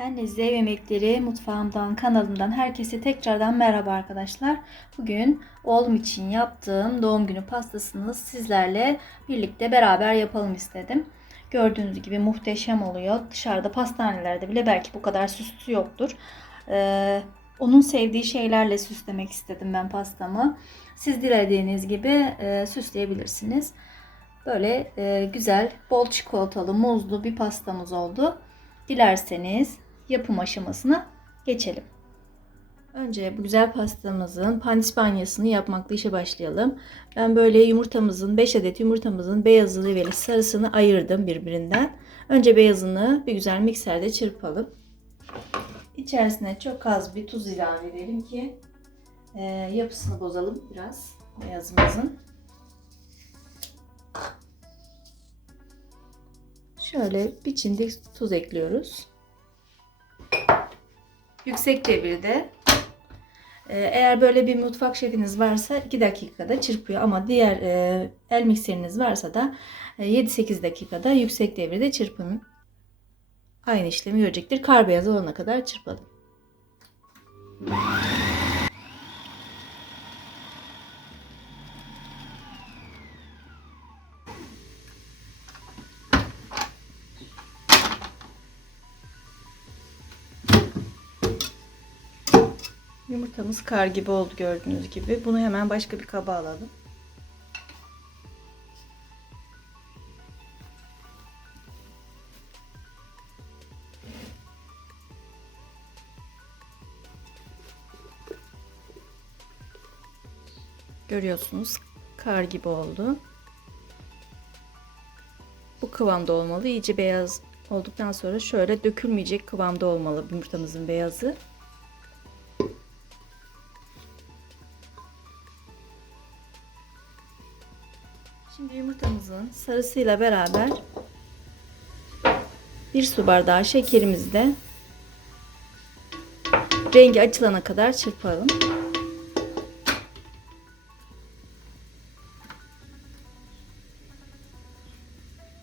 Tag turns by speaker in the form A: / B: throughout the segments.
A: Ben Nezih Ev Yemekleri Mutfağımdan kanalımdan herkese tekrardan merhaba arkadaşlar. Bugün oğlum için yaptığım doğum günü pastasını sizlerle birlikte beraber yapalım istedim. Gördüğünüz gibi muhteşem oluyor. Dışarıda pastanelerde bile belki bu kadar süslü yoktur. Ee, onun sevdiği şeylerle süslemek istedim ben pastamı. Siz dilediğiniz gibi e, süsleyebilirsiniz. Böyle e, güzel, bol çikolatalı, muzlu bir pastamız oldu. Dilerseniz yapım aşamasına geçelim. Önce bu güzel pastamızın pandispanyasını yapmakla işe başlayalım. Ben böyle yumurtamızın 5 adet yumurtamızın beyazını ve sarısını ayırdım birbirinden. Önce beyazını bir güzel mikserde çırpalım. İçerisine çok az bir tuz ilave edelim ki e, yapısını bozalım biraz beyazımızın. Şöyle bir çimdik tuz ekliyoruz. Yüksek devirde e, eğer böyle bir mutfak şefiniz varsa 2 dakikada çırpıyor ama diğer e, el mikseriniz varsa da 7-8 dakikada yüksek devirde çırpın. Aynı işlemi görecektir. Kar beyaz olana kadar çırpalım. Yumurtamız kar gibi oldu gördüğünüz gibi. Bunu hemen başka bir kaba alalım. Görüyorsunuz kar gibi oldu. Bu kıvamda olmalı. İyice beyaz olduktan sonra şöyle dökülmeyecek kıvamda olmalı yumurtamızın beyazı. Sarısıyla beraber bir su bardağı şekerimizi de rengi açılana kadar çırpalım.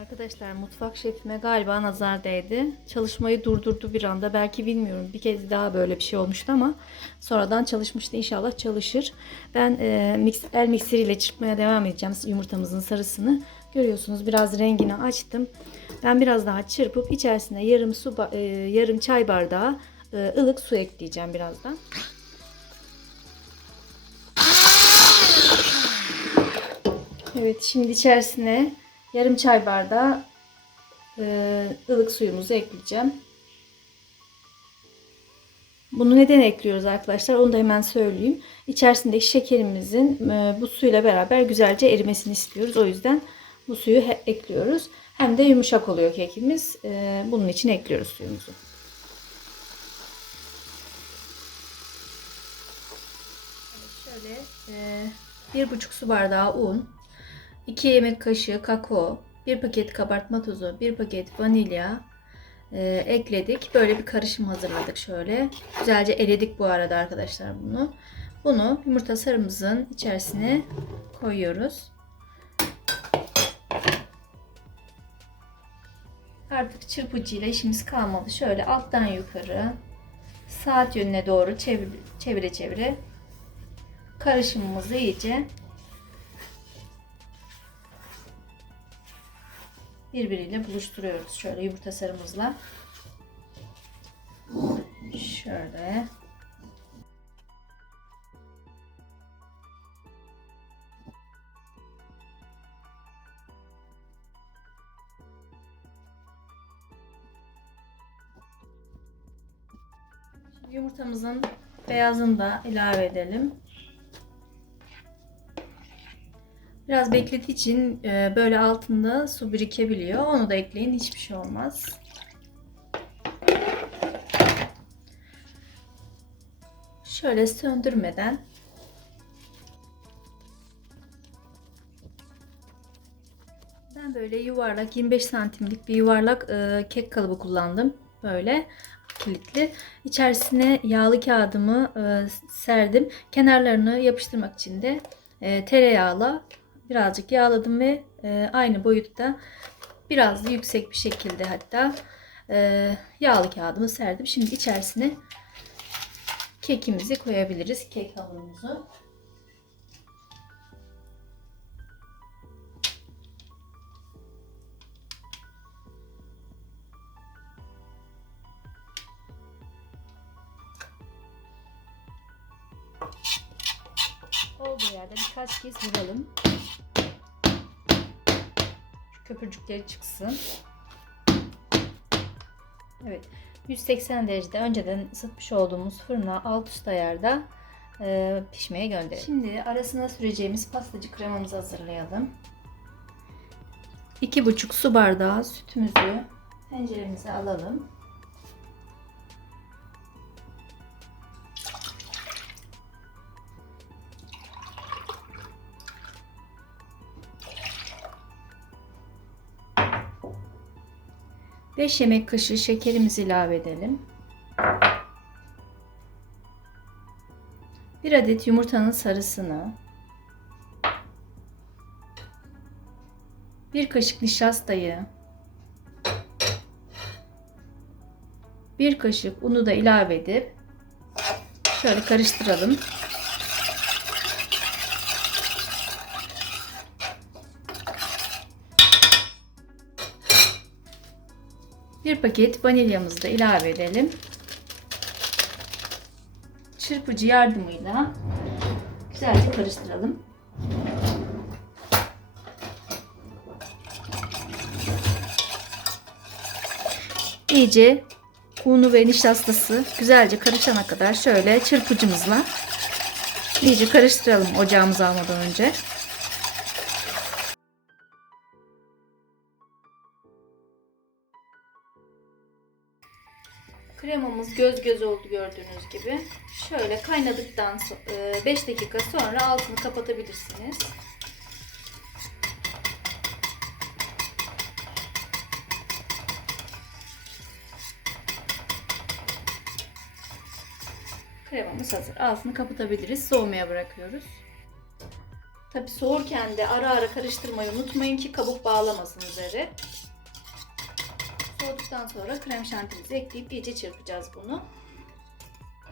A: Arkadaşlar mutfak şefime galiba nazar değdi. Çalışmayı durdurdu bir anda. Belki bilmiyorum bir kez daha böyle bir şey olmuştu ama sonradan çalışmıştı. İnşallah çalışır. Ben e, mix, el mikseriyle çırpmaya devam edeceğim yumurtamızın sarısını. Görüyorsunuz biraz rengini açtım. Ben biraz daha çırpıp içerisine yarım su e, yarım çay bardağı e, ılık su ekleyeceğim birazdan. Evet şimdi içerisine yarım çay bardağı e, ılık suyumuzu ekleyeceğim. Bunu neden ekliyoruz arkadaşlar? Onu da hemen söyleyeyim. İçerisindeki şekerimizin bu suyla beraber güzelce erimesini istiyoruz. O yüzden bu suyu ekliyoruz. Hem de yumuşak oluyor kekimiz. E, bunun için ekliyoruz suyumuzu. şöyle e, bir buçuk su bardağı un, 2 yemek kaşığı kakao, 1 paket kabartma tozu, 1 paket vanilya e, ekledik. Böyle bir karışım hazırladık şöyle. Güzelce eledik bu arada arkadaşlar bunu. Bunu yumurta sarımızın içerisine koyuyoruz. Artık çırpıcıyla işimiz kalmadı. Şöyle alttan yukarı saat yönüne doğru çevire çevire, çevire karışımımızı iyice birbiriyle buluşturuyoruz. Şöyle yumurta sarımızla. Şöyle. Yumurtamızın beyazını da ilave edelim. Biraz beklediği için e, böyle altında su birikebiliyor. Onu da ekleyin. Hiçbir şey olmaz. Şöyle söndürmeden ben böyle yuvarlak 25 santimlik bir yuvarlak e, kek kalıbı kullandım. Böyle kilitli. İçerisine yağlı kağıdımı e, serdim. Kenarlarını yapıştırmak için de e, tereyağla birazcık yağladım ve e, aynı boyutta biraz yüksek bir şekilde hatta e, yağlı kağıdımı serdim. Şimdi içerisine kekimizi koyabiliriz. Kek hamurumuzu. Yerde birkaç kez vuralım. Şu köpürcükleri çıksın. Evet. 180 derecede önceden ısıtmış olduğumuz fırına alt üst ayarda e, pişmeye gönderelim. Şimdi arasına süreceğimiz pastacı kremamızı hazırlayalım. 2,5 su bardağı sütümüzü tenceremize alalım. Beş yemek kaşığı şekerimizi ilave edelim. Bir adet yumurtanın sarısını, bir kaşık nişastayı, bir kaşık unu da ilave edip şöyle karıştıralım. Bir paket vanilyamızı da ilave edelim. Çırpıcı yardımıyla güzelce karıştıralım. İyice unu ve nişastası güzelce karışana kadar şöyle çırpıcımızla iyice karıştıralım ocağımıza almadan önce. Kremamız göz göz oldu gördüğünüz gibi. Şöyle kaynadıktan 5 dakika sonra altını kapatabilirsiniz. Kremamız hazır. Altını kapatabiliriz. Soğumaya bırakıyoruz. Tabi soğurken de ara ara karıştırmayı unutmayın ki kabuk bağlamasın üzeri. Soğuduktan sonra krem şantimizi ekleyip iyice çırpacağız bunu.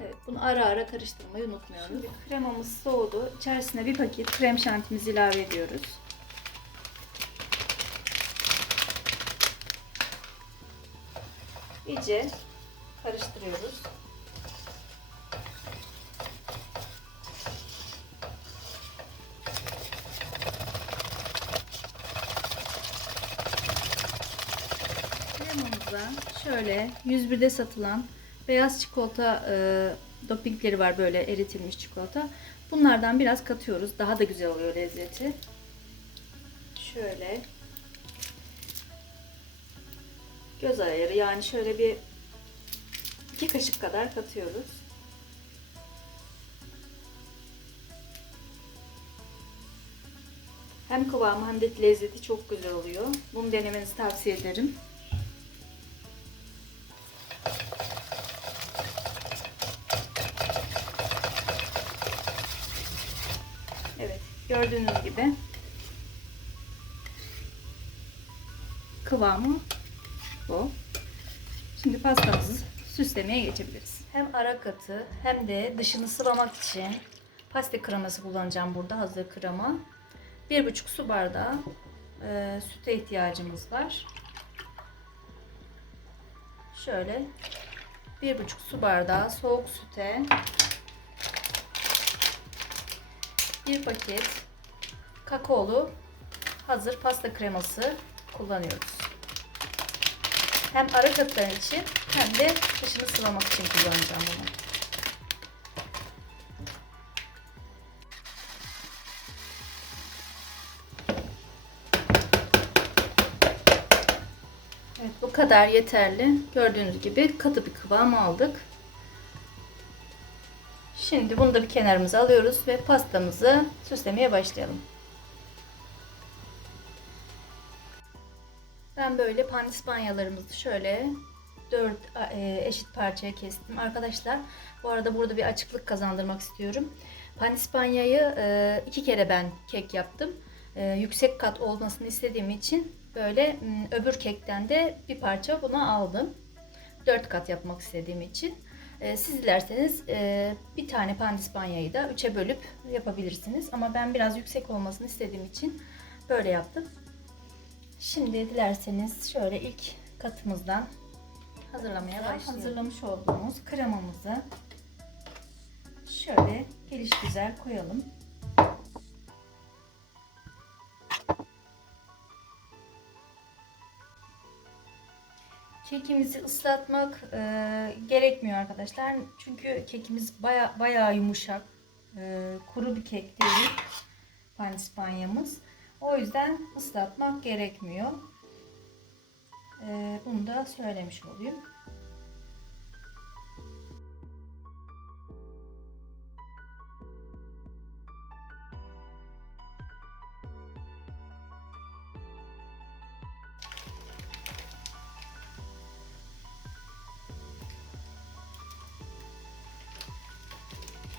A: Evet, bunu ara ara karıştırmayı unutmuyoruz. Şimdi kremamız soğudu. İçerisine bir paket krem şantimizi ilave ediyoruz. İyice karıştırıyoruz. Şöyle 101'de satılan beyaz çikolata e, dopingleri var böyle eritilmiş çikolata. Bunlardan biraz katıyoruz. Daha da güzel oluyor lezzeti. Şöyle göz ayarı yani şöyle bir iki kaşık kadar katıyoruz. Hem kıvamı hem de lezzeti çok güzel oluyor. Bunu denemenizi tavsiye ederim. Evet, gördüğünüz gibi kıvamı bu. Şimdi pastamızı süslemeye geçebiliriz. Hem ara katı hem de dışını sıvamak için pasta kreması kullanacağım burada hazır krema. 1,5 su bardağı e, süte ihtiyacımız var. Şöyle 1,5 su bardağı soğuk süte bir paket kakaolu hazır pasta kreması kullanıyoruz. Hem ara katlar için hem de dışını sıvamak için kullanacağım bunu. Evet bu kadar yeterli. Gördüğünüz gibi katı bir kıvam aldık. Şimdi bunu da bir kenarımıza alıyoruz ve pastamızı süslemeye başlayalım. Böyle pandispanyalarımızı şöyle 4 eşit parçaya kestim. Arkadaşlar bu arada burada bir açıklık kazandırmak istiyorum. Pandispanyayı e, iki kere ben kek yaptım. E, yüksek kat olmasını istediğim için böyle öbür kekten de bir parça buna aldım. 4 kat yapmak istediğim için. E, siz dilerseniz e, bir tane pandispanyayı da 3'e bölüp yapabilirsiniz. Ama ben biraz yüksek olmasını istediğim için böyle yaptım. Şimdi dilerseniz şöyle ilk katımızdan hazırlamaya başlayalım. Hazırlamış olduğumuz kremamızı şöyle geliş güzel koyalım. Kekimizi ıslatmak e, gerekmiyor arkadaşlar. Çünkü kekimiz baya bayağı yumuşak. E, kuru bir kek değil. Pandispanyamız. O yüzden ıslatmak gerekmiyor. E, bunu da söylemiş olayım.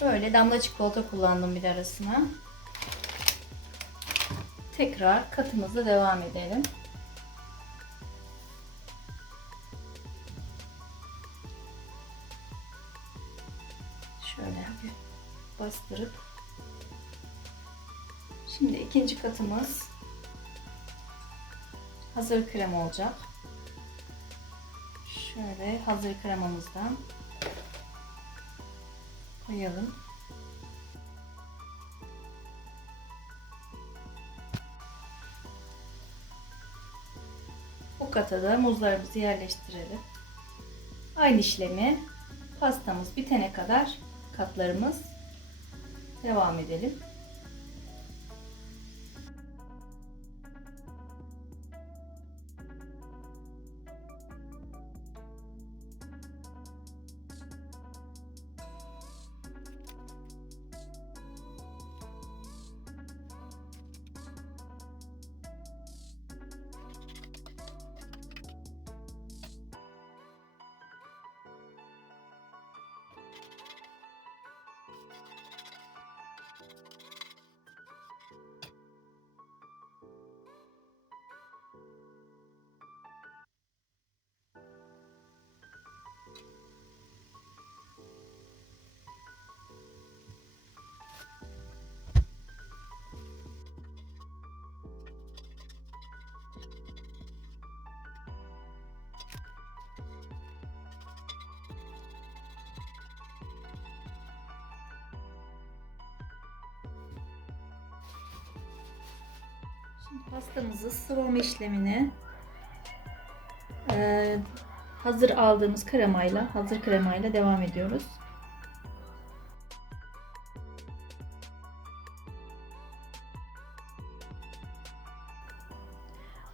A: Böyle damla çikolata kullandım bir arasına. Tekrar katımızla devam edelim. Şöyle bir bastırıp Şimdi ikinci katımız hazır krem olacak. Şöyle hazır kremamızdan koyalım. Bu kata da muzlarımızı yerleştirelim. Aynı işlemi pastamız bitene kadar katlarımız devam edelim. Pastamızı sıvama işlemini e, hazır aldığımız kremayla, hazır kremayla devam ediyoruz.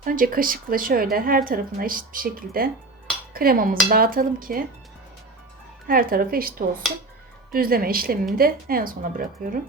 A: Önce kaşıkla şöyle her tarafına eşit bir şekilde kremamızı dağıtalım ki her tarafı eşit olsun. Düzleme işlemini de en sona bırakıyorum.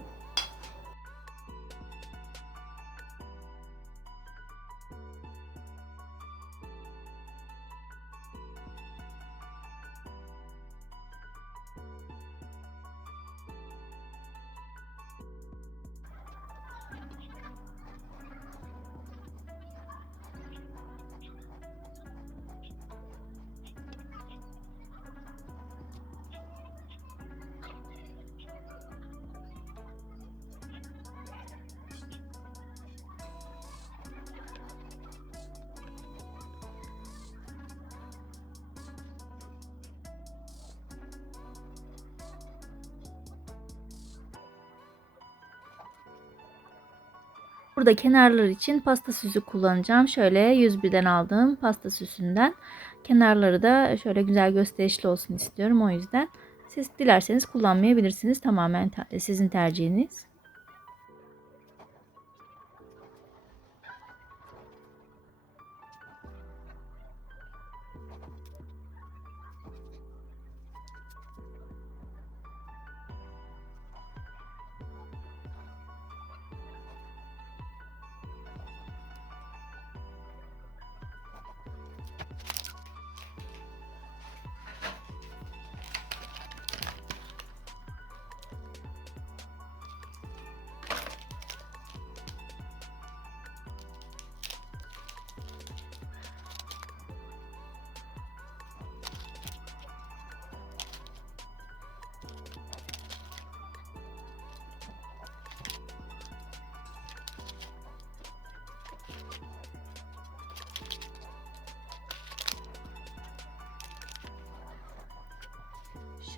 A: Burada kenarlar için pasta süsü kullanacağım. Şöyle 101'den aldığım pasta süsünden. Kenarları da şöyle güzel gösterişli olsun istiyorum. O yüzden siz dilerseniz kullanmayabilirsiniz. Tamamen sizin tercihiniz.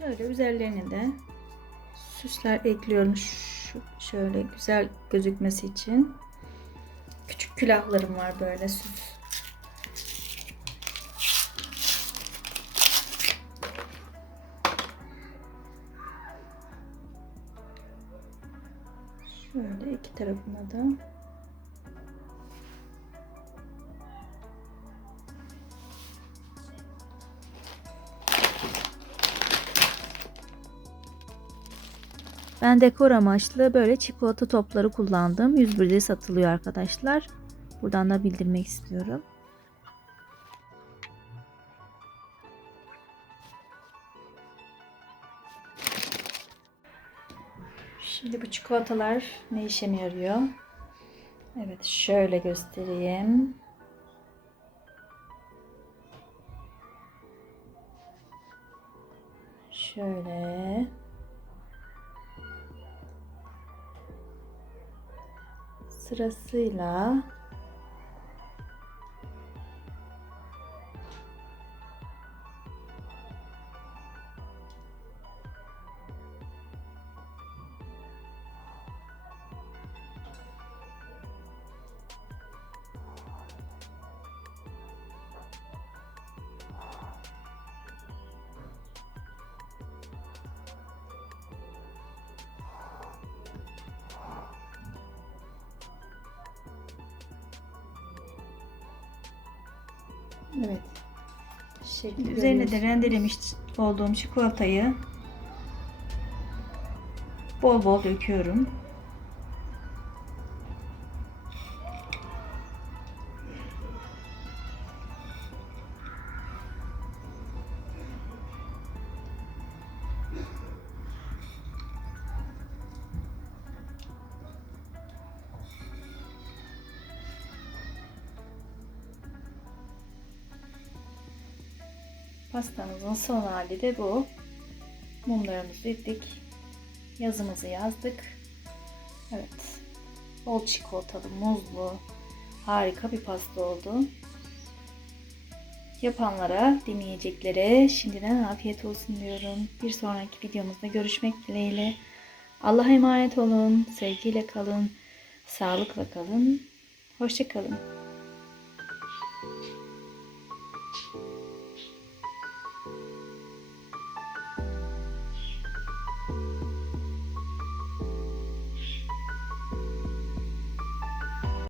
A: Şöyle üzerlerine de süsler ekliyorum. Şu, şöyle güzel gözükmesi için. Küçük külahlarım var böyle süs. Şöyle iki tarafına da Ben dekor amaçlı böyle çikolata topları kullandım. 101'de satılıyor arkadaşlar. Buradan da bildirmek istiyorum. Şimdi bu çikolatalar ne işe yarıyor? Evet şöyle göstereyim. Şöyle. Sırasıyla Şekli Üzerine de rendelemiş olduğum çikolatayı bol bol döküyorum. Pastamızın son hali de bu. Mumlarımızı diktik. Yazımızı yazdık. Evet. Bol çikolatalı, muzlu, harika bir pasta oldu. Yapanlara, deneyeceklere şimdiden afiyet olsun diyorum. Bir sonraki videomuzda görüşmek dileğiyle. Allah'a emanet olun, sevgiyle kalın, sağlıkla kalın, hoşçakalın.